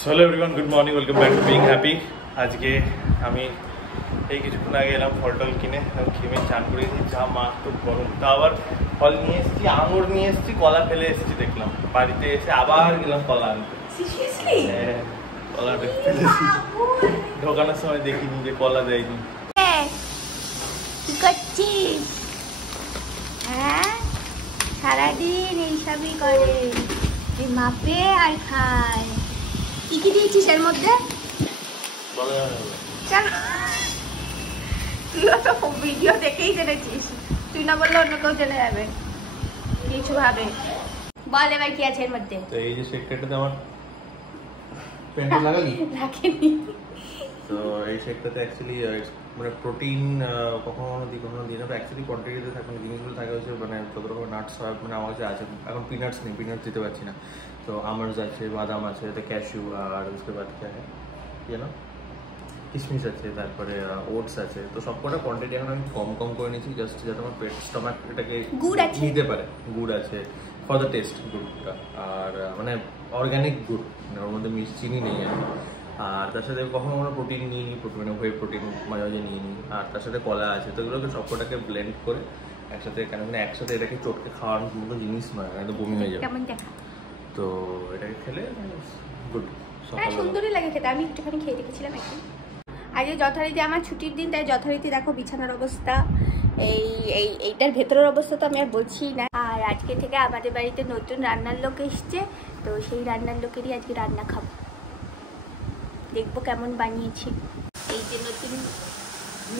Hello everyone, good morning, welcome back to being happy. आज के আমি এই কিছুক্ষণ আগে এলাম ফল কিনে খেয়ে চান করে যা মারাত্মক গরম। তা আবার ফল নিয়ে এসেছি, আঙুর নিয়ে এসেছি, কলা ফেলে এসেছি। দেখলাম বাড়িতে এসে আবার গেলাম কলা আনতে। কলাটা ফেলেছি, ঢোকানোর সময় দেখিনি যে কলা দেয়নি। কি করছিস? হ্যাঁ, সারাদিন এইসবই করে, মাপে আর খায়। কি কি দিয়েছিস এর মধ্যে? তুইও তো ভিডিও দেখেই জেনেছিস, তুই না বললে অন্য কেউ জেনে যাবে কিছু ভাবে। বল এবার কি আছে এর মধ্যে? তো এই যে শেকটাতে আমার পেন্টে লাগালি রাখেনি। তো এই শেকটাতে অ্যাকচুয়ালি মানে প্রোটিন কখনো দিই না। অ্যাকচুয়ালি কোয়ান্টিটিতে থাকে জিনিসগুলো থাকে হচ্ছে মানে যত রকমের নাটস হয়, মানে আমার কাছে আছে। এখন পিনাটস নেই, পিনাটস দিতে পারছি না। তো আমন্ডস আছে, বাদাম আছে, ক্যাশু, আর उसके बाद क्या है জানো, কিশমিশ আছে, তারপরে ওটস আছে। তো সবকটা কোয়ান্টিটি এখন আমি কম করে নিয়েছি, জাস্ট যাতে আমার পেট স্টমাক এটাকে নিতে পারে। গুড় আছে ফর দ্য টেস্ট, গুড়টা, আর মানে অর্গ্যানিক গুড়, মানে ওর মধ্যে চিনি নেই আর। আর তার সাথে কখনো আমরা প্রোটিন নিয়ে নিই, মানে হোয়াইট প্রোটিন মাঝে মাঝে নিয়ে নিই। আর তার সাথে কলা আছে। তো এগুলোকে সবকটাকে ব্লেন্ড করে একসাথে, কেন মানে একসাথে এটাকে চটকে খাওয়ার মতো জিনিস নয়, এটা বমি হয়ে যাবে। তো এটাকে খেলে গুড, সুন্দরই লাগে খেতে। আমি একটুখানি খেয়ে দেখেছিলাম একদিন। আজকে যথারীতি আমার ছুটির দিন, তাই যথারীতি দেখো বিছানার অবস্থা, এইটার ভেতরের অবস্থা তো আমি আর বলছি না। আর আজকে থেকে আমাদের বাড়িতে নতুন রান্নার লোক এসছে, তো সেই রান্নার লোকেরই আজকে রান্না খাবো, দেখবো কেমন বানিয়েছি। এই যে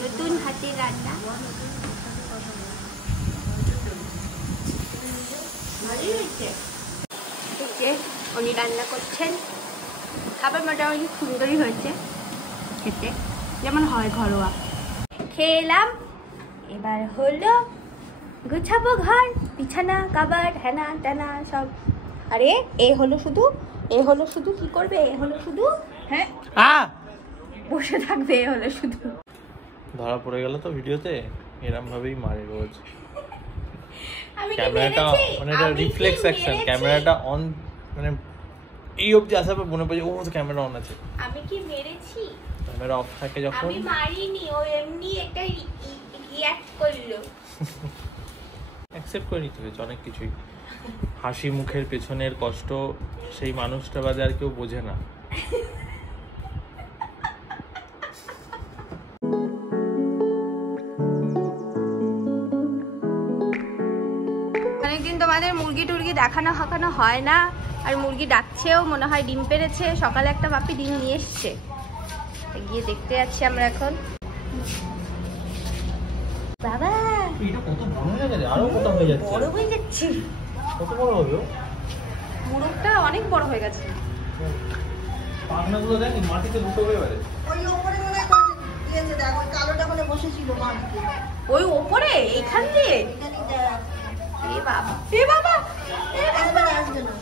নতুন হাতের রান্না, ভালোই হয়েছে। এই যে উনি রান্না করছেন, খাবার মোটামুটি সুন্দরই হয়েছে খেতে, যেমন হয় ঘরোয়া। খেয়ে এলাম, এবার হলো গুছাবো ঘর, বিছানা, কাবার্ড, হ্যানা ট্যানা সব। আরে এ হলো শুধু কি করবে? এ হলো শুধু হ্যাঁ বসে থাকবে, এ হলো শুধু। ধরা পড়ে গেল তো ভিডিওতে, এরকম ভাবেই মারে রোজ। আমি ক্যামেরাটা মানে এটা রিফ্লেক্স অ্যাকশন, ক্যামেরাটা অন মানে এই অবধি আসার পর মনে পড়ে ও তো ক্যামেরা অন আছে। আমি কি মেরেছি? ক্যামেরা অফ থাকে যখন। আমি মারিনি, ও এমনি একটা রিঅ্যাক্ট করলো। অ্যাকসেপ্ট করে নিতে হয়েছে অনেক কিছুই। হাসি মুখের পেছনের কষ্ট সেই মানুষটা বাদে আর কেউ বোঝে না। অনেকদিন তোমাদের মুরগি টুরগি দেখানো হয় না, আর মুরগি ডাকছেও, মনে হয় ডিম পেড়েছে। সকালে একটা বাপি ডিম নিয়ে এসছে, গিয়ে দেখতে যাচ্ছি আমরা এখন। বাবা এটা কত বড় হয়ে গেছে, আরো কত হয়ে যাচ্ছে, বড় হয়ে যাচ্ছে। কত বড় হবে? মুরগটা অনেক বড় হয়ে গেছে। পাখনাগুলো দেখ মাটিতে ঢুকে গেছে। ওই উপরে মনে করে দিয়েছে, দেখ ওই কালোটা কোণে বসেছিল মাটিতে। ওই উপরে এইখান দিয়ে? এ বাবা, এ বাবা, আসবে না।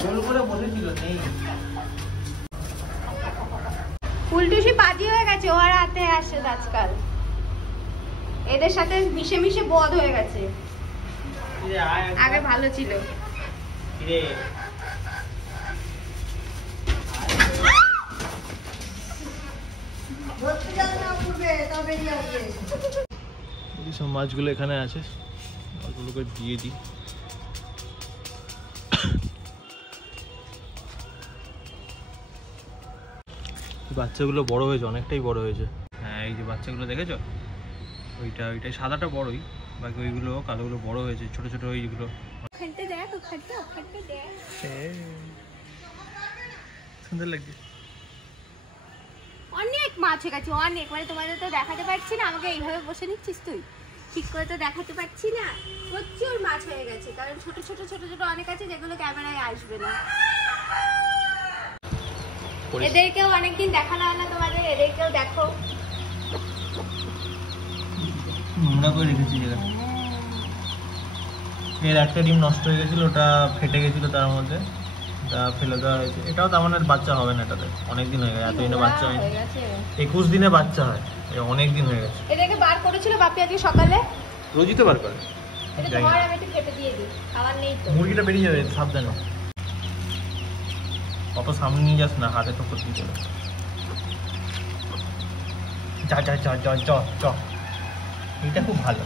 জল করে বসেছিল নেই। ফুলটুসি বাজি হয়ে গেছে, ও আর হাতে আসে আজকাল। এদের সাথে মিশে মিশে বদ হয়ে গেছে। আগে ভালো ছিল। সব মাছগুলো এখানে আছে, ওগুলোকে দিয়ে দিই। বাচ্চাগুলো বড় হয়েছে, অনেকটাই বড় হয়েছে। হ্যাঁ এই যে বাচ্চাগুলো দেখেছো, ওইটাই সাদাটা বড়ই, বাকি ওইগুলো কালোগুলো বড় হয়েছে, ছোট ছোট ওইগুলো। সুন্দর লাগছে। অনেক মাছ হয়ে গেছে, অনেক, মানে তোমাদের তো দেখাতে পারছি না, আমাকে এইভাবে বসে নিচ্ছিস তুই, ঠিক করে তো দেখাতে পারছি না। প্রচুর মাছ হয়ে গেছে, কারণ ছোট ছোট অনেক আছে যেগুলো ক্যামেরায় আসবে না। এদেরকেও অনেকদিন দেখানো হয় না তোমাদের, এদেরকেও দেখো। নোংরা করে রেখেছি যেটা। এর একটা ডিম নষ্ট হয়ে গেছিল, ওটা ফেটে গেছিল তার মধ্যে, তা ফেলে দেওয়া হয়েছে। এটাও তেমন বাচ্চা হবে না, এটাতে অনেকদিন হয়ে গেছে, এতদিনে বাচ্চা হয়নি। 21 দিনে বাচ্চা হয়, অনেক দিন হয়ে গেছে। এদেরকে বার করেছিল বাপি আজকে সকালে। রোজই তো বার করে। এটা ধর, আমি একটু কেটে দিয়ে দিই, খাবার নেই তো। মুরগিটা বেরিয়ে যাবে, সাবধানে। অত সামনে নিয়ে যাস না, হাতে তো ক্ষতি করে। যা যা যা যা যা যা, এটা খুব ভালো।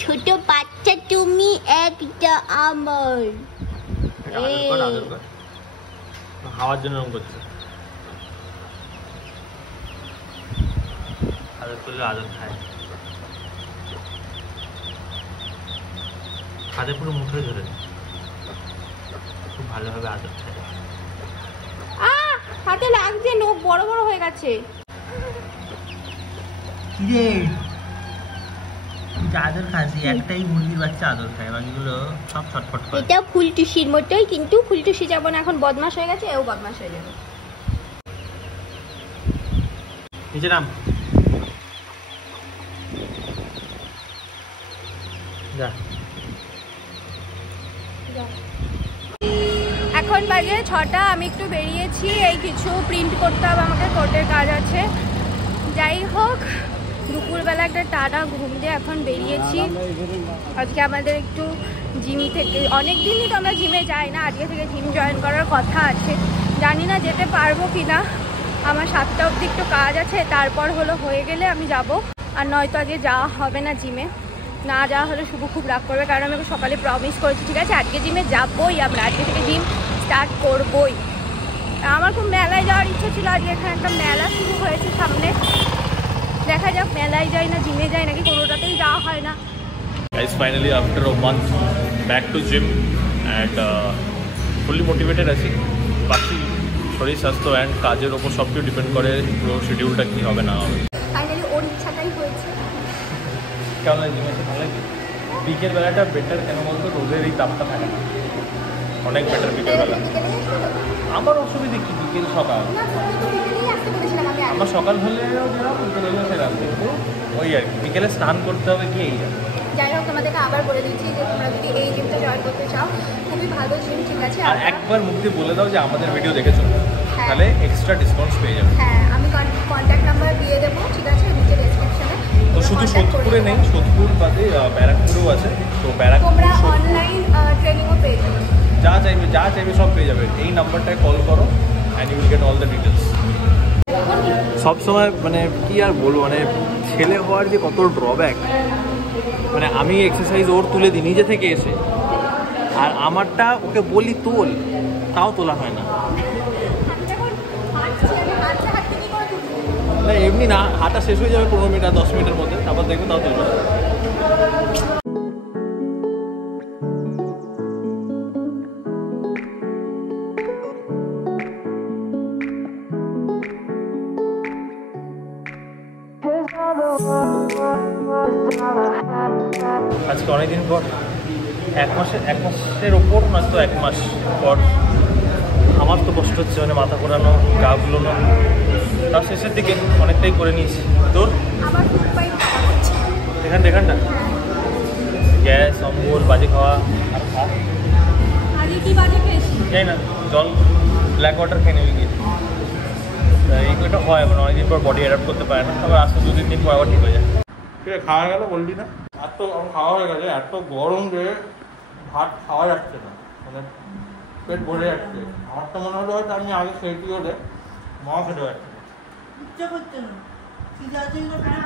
ছোট বাচ্চা তুমি একটা আমার। হাওয়ার জন্য এরকম করছে, আদর করলে আদর খায়। হাতে পুরো মুখে ধরে খুব ভালোভাবে আদর খায়। হাতে লাগছে, নখ বড় বড় হয়ে গেছে। আদর খাসি একটাই মুরগির বাচ্চা আদর খায়, বাকিগুলো সব ছটফট করে। এটা ফুলটুসির মতোই, কিন্তু ফুলটুসি যেমন এখন বদমাশ হয়ে গেছে, এও বদমাশ হয়ে যাবে। নিচে নাম, যা। এখন বাজে 6টা, আমি একটু বেরিয়েছি, এই কিছু প্রিন্ট করতে হবে আমাকে, কোর্টের কাজ আছে। যাই হোক, দুপুরবেলা একটা টানা ঘুম দিয়ে এখন বেরিয়েছি। আজকে আমাদের একটু জিম থেকে, অনেক দিনই তো আমরা জিমে যাই না, আজকে থেকে জিম জয়েন করার কথা আছে। জানি না যেতে পারবো কি না, আমার 7টা অবধি একটু কাজ আছে, তারপর হয়ে গেলে আমি যাব। আর নয়তো আজকে যাওয়া হবে না জিমে। না যাওয়া হলে শুভ খুব রাগ করবে, কারণ আমি সকালে প্রমিস করেছি, ঠিক আছে আজকে জিমে যাবোই আমরা, আজকে থেকে জিম স্টার্ট করবোই। আমার খুব মেলায় যাওয়ার ইচ্ছা ছিল, আজকে এখানে একটা মেলা শুরু হয়েছে সামনে, দেখা যাক মেলায় যাই না জিমে যাই নাকি কোনোটাতেই যাওয়া হয় না। Guys, finally after a month back to gym and fully motivated আছি। বাকি শরীর স্বাস্থ্য অ্যান্ড কাজের ওপর সব কিছু ডিপেন্ড করে পুরো শিডিউলটা কী হবে না হবে। ফাইনালি ওর ইচ্ছাটাই হয়েছে। কেমন লাগে জিমে? ভালো লাগে। বিকেল বেলাটা বেটার, কেন বলতো রোদের এই তাপটা থাকে না, অনেক বেটার বিকেলবেলা। আমার অসুবিধা কি বিকেল সকাল? আমার সকাল হলেও যেরকম বিকেল হলেও সেরকম, কিন্তু ওই আর কি বিকেলে স্নান করতে হবে কি এই আর। যাই হোক, তোমাদেরকে আবার বলে দিচ্ছি যে তোমরা যদি এই জিমটা জয়েন করতে চাও, খুবই ভালো জিম, ঠিক আছে। আর একবার মুখ দিয়ে বলে দাও যে আমাদের ভিডিও দেখেছো, তাহলে এক্সট্রা ডিসকাউন্ট পেয়ে যাবে। হ্যাঁ, আমি কন্ট্যাক্ট নাম্বার দিয়ে দেবো, ঠিক আছে, নিচে ডেসক্রিপশনে। তো শুধু সোদপুরে নেই, সোদপুর বাদে ব্যারাকপুরেও আছে। তো ব্যারাকপুর তোমরা অনলাইন ট্রেনিংও পেয়ে যাবে, যা চাইবে সব পেয়ে যাবে। এই নাম্বারটায় কল করো and you will get all the details. সবসময় মানে কি আর বলবো, মানে ছেলে হওয়ার যে কত ড্রব্যাক, মানে আমি এক্সারসাইজ ওর তুলে দিই নিজে থেকে এসে, আর আমারটা ওকে বলি তোল, তাও তোলা হয় না। না এমনি না, হাঁটা শেষ হয়ে যাবে 15 মিনিট আর 10 মিনিটের মধ্যে, তারপর দেখবো তাও তুলবে। আজকে অনেকদিন পর, এক মাসের ওপর না তো 1 মাস পর আমার তো কষ্ট হচ্ছে, মানে মাথা ঘোরানো, গা গুলোনো, তার শেষের দিকে অনেকটাই করে নিয়েছি। তোর এখানটা গ্যাস, অম্বল, বাজে খাওয়া, আর যাই না, জল ব্ল্যাক ওয়াটার খেয়ে নেবে গিয়ে, এইটা হয় মানে অনেকদিন পর বডি অ্যাডাপ্ট করতে পারে না, আবার আসতে 2-3 দিন পর আবার ঠিক হয়ে যায়। ঠিক আছে, খাওয়া গেল বললি না, এত খাওয়া হয়ে গেছে, এত গরম যে ভাত খাওয়া যাচ্ছে না, মানে পেট ভরে যাচ্ছে। আমার তো মনে হলো হয়তো আমি আগে খেয়েছি ওদের মা খেতে যাচ্ছে ইচ্ছা করছে না,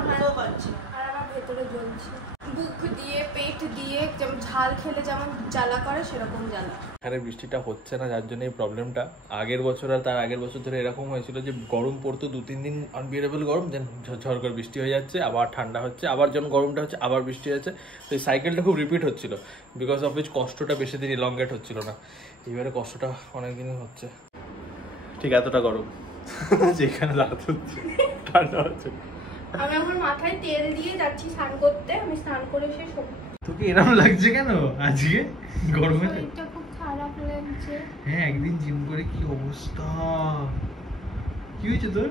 বুঝতেও পারছি। আর আমার ভেতরে জ্বলছে, বুক দিয়ে পেট দিয়ে যেমন ঝাল খেলে যেমন জ্বালা করে সেরকম জ্বালা। এখানে বৃষ্টিটা হচ্ছে না, যার জন্য এই প্রবলেমটা। আগের বছর আর তার আগের বছর ধরে এরকম হয়েছিল যে গরম পড়তো 2-3 দিন আনবিয়ারেবল গরম, দেন ঝড় করে বৃষ্টি হয়ে যাচ্ছে, আবার ঠান্ডা হচ্ছে, আবার যখন গরমটা হচ্ছে আবার বৃষ্টি হচ্ছে। তো এই সাইকেলটা খুব রিপিট হচ্ছিল, বিকজ অফ উইচ কষ্টটা বেশি দিন ইলংগেট হচ্ছিল না। এবারে কষ্টটা অনেক দিনই হচ্ছে। ঠিক এতটা গরম যেখানে রাত হচ্ছে ঠান্ডা হচ্ছে। আমি আমার মাথায় তেল দিয়ে যাচ্ছি স্নান করতে, আমি স্নান করে এসে তোকে এরকম লাগছে কেন আজকে গরমে? শরীরটা খুব খারাপ লাগছে। হ্যাঁ, একদিন জিম করে কি অবস্থা, কি হয়েছে তোর?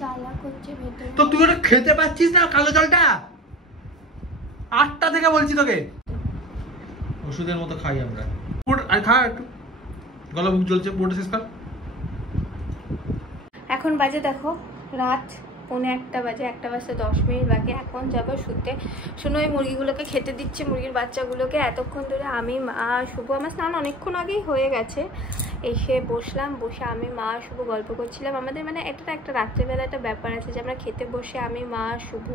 জ্বালা করছে ভেতরে। তো তুই ওটা খেতে পাচ্ছিস না কালো জলটা? 8টা থেকে বলছি তোকে, ওষুধের মতো খাই আমরা। আর খা একটু, গলা বুক জ্বলছে, পুরোটা শেষ কর। এখন বাজে দেখো রাত 1:45 বাজে, 1টা বাজতে 10 মিনিট বাকি। এখন যাবো শুতে। শুনো, ওই মুরগিগুলোকে খেতে দিচ্ছে, মুরগির বাচ্চাগুলোকে। এতক্ষণ ধরে আমি, মা, শুভ, আমার স্নান অনেকক্ষণ আগেই হয়ে গেছে। এসে বসলাম, বসে আমি, মা, শুভ গল্প করছিলাম। আমাদের মানে একটা রাত্রেবেলা একটা ব্যাপার আছে যে আমরা খেতে বসে আমি, মা, শুভ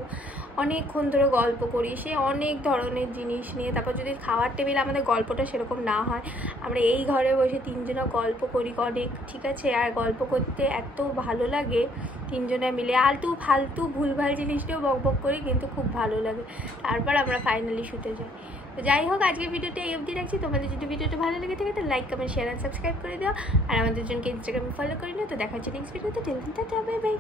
অনেকক্ষণ ধরে গল্প করি, সে অনেক ধরনের জিনিস নিয়ে। তারপর যদি খাওয়ার টেবিলে আমাদের গল্পটা সেরকম না হয়, আমরা এই ঘরে বসে তিনজনে গল্প করি অনেক, ঠিক আছে? আর গল্প করতে এত ভালো লাগে তিনজনে মিলে। আলতু ফালতু ভুলভাল জিনিস নিয়েও বকবক করি, কিন্তু খুব ভালো লাগে। তারপর আমরা ফাইনালি শুতে যাই। তো যাই হোক, আজকের ভিডিওটা এই অবধি রাখছি। তোমাদের যদি ভিডিওটা ভালো লেগে থাকে তো লাইক, কমেন্ট, শেয়ার আর সাবস্ক্রাইব করে দাও। আর আমাদের জনকে ইনস্টাগ্রামে ফলো করে নিও। তো দেখা হচ্ছে নেক্সট ভিডিওতে। Till then, tata, bye by.